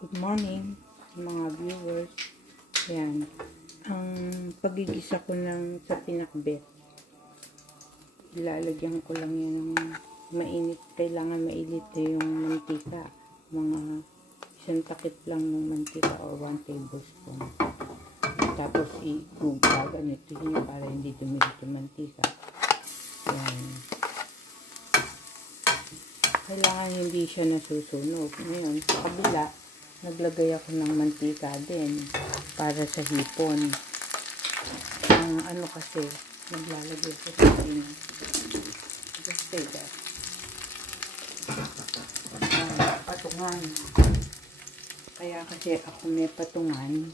Good morning mga viewers. Yan. Ang pagigisa ko ng sa pinakbet. Ilalagyan ko lang yan ng mainit. Kailangan mainit na yung mantika. Mga isang takip lang ng mantika or 1 tablespoon. Tapos ganito niyo para hindi dumilit yung mantika. Yan. Kailangan hindi siya nasusunog. Ngayon, sa kabila, naglagay ako ng mantika din para sa hipon. Ang ano kasi, naglalagay ko sa akin. Just say that. Patungan. Kaya kasi ako may patungan.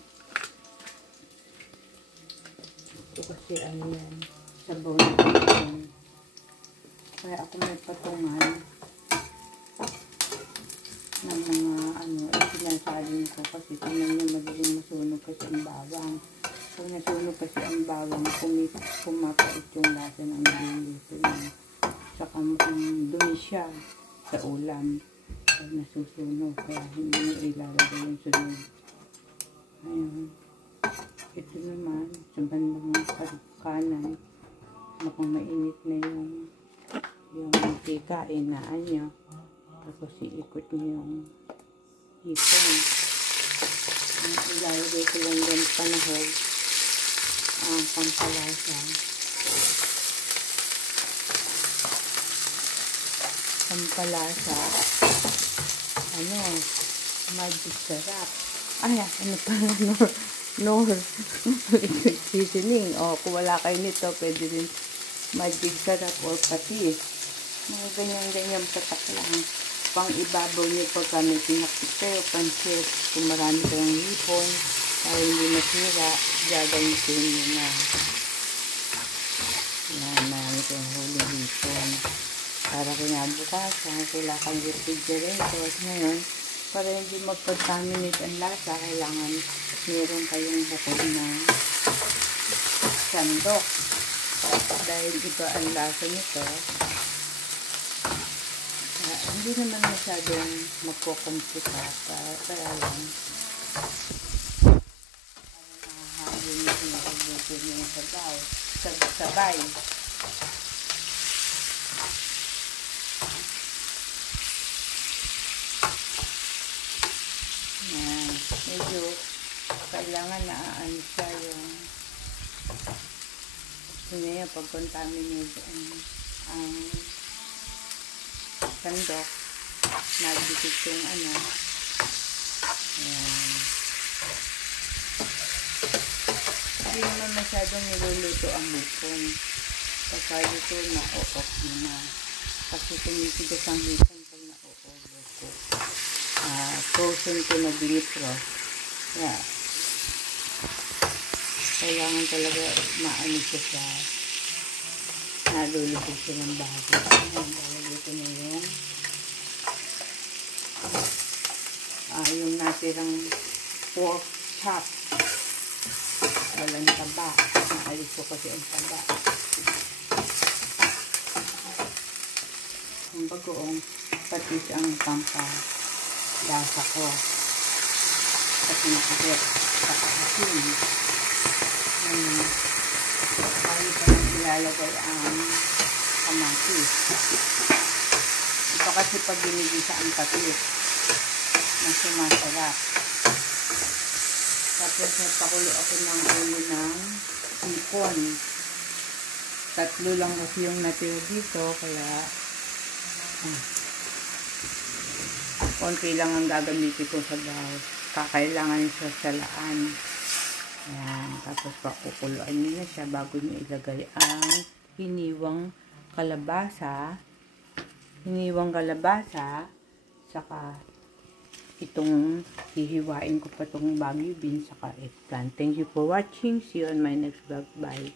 Ito kasi ano yan, sabaw na hipon. Kaya ako may patungan ng mga sinasaling ko kasi tingnan nyo magiging masunog kasi ang bawang. Pag nasunog kasi ang bawang, pumapait yung lasa ng niluluto niya. Saka mukhang dumi siya sa ulam pag nasusunog. Kaya hindi nyo ilalagay yung sunog. Ayun. Ito naman, sa bandang kanan, mukhang mainit na yung mantika, inaan nyo. Tapos iikot niyo yung hipon. Ilalagay ko lang yung panahog. Ang pampalasa. Pampalasa. Magic sarap. Ano pala, Nor liquid seasoning. Kung wala kayo nito, pwede rin magic sarap or patis. Mga ganyan-ganyan patak lang. Pang ibabaw niyo pagka may pinakit kayo, pansit, kung marami kayong hipon, para hindi masira, gagamitin niyo na. Yan, marami kayong huling hipon. Para kinabukasan, kailangan kang refrigerator. Ngayon, para hindi mag-contaminate ang lasa, kailangan meron kayong bukod na sandok. Dahil iba ang lasa nito, hindi naman masyadong magkukumpita, kaya lang nakahagin nyo sinagagawin nyo yung sabay. Yan, medyo kailangan naaan siya yung ngayon pag contaminate ang sandok, nagdikit yung ayan. Hindi naman masyadong niluluto ang hipon. Pagka luto na, o-off na. Kasi tumitigas ang hipon pag na-overcook. Frozen ko na binipros. Kailangan talaga maano siya sa nalulubog siya ng bago. Lalagay ko na yung natirang pork chop. Walang taba. Naalis ko kasi ang taba. Ang bagoong patis ang pampalasa ko. Kasi nakakit sa asin. Kaya pa nang ilalagay ang kamatis. Iba kasi pag binigisa ang patis, mas sumasarap. Tapos nagpakulo ako ng ulo ng hipon. 3 lang kasi yung natira dito, kaya konti lang ang gagamitin ko sa bahay. Kakailangan siya salaan. Ayan, tapos pakukuluan nyo na siya bago nyo ilagay ang hiniwang kalabasa, saka itong hihiwain ko pa itong Baguio beans, saka eggplant. Thank you for watching. See you on my next vlog. Bye.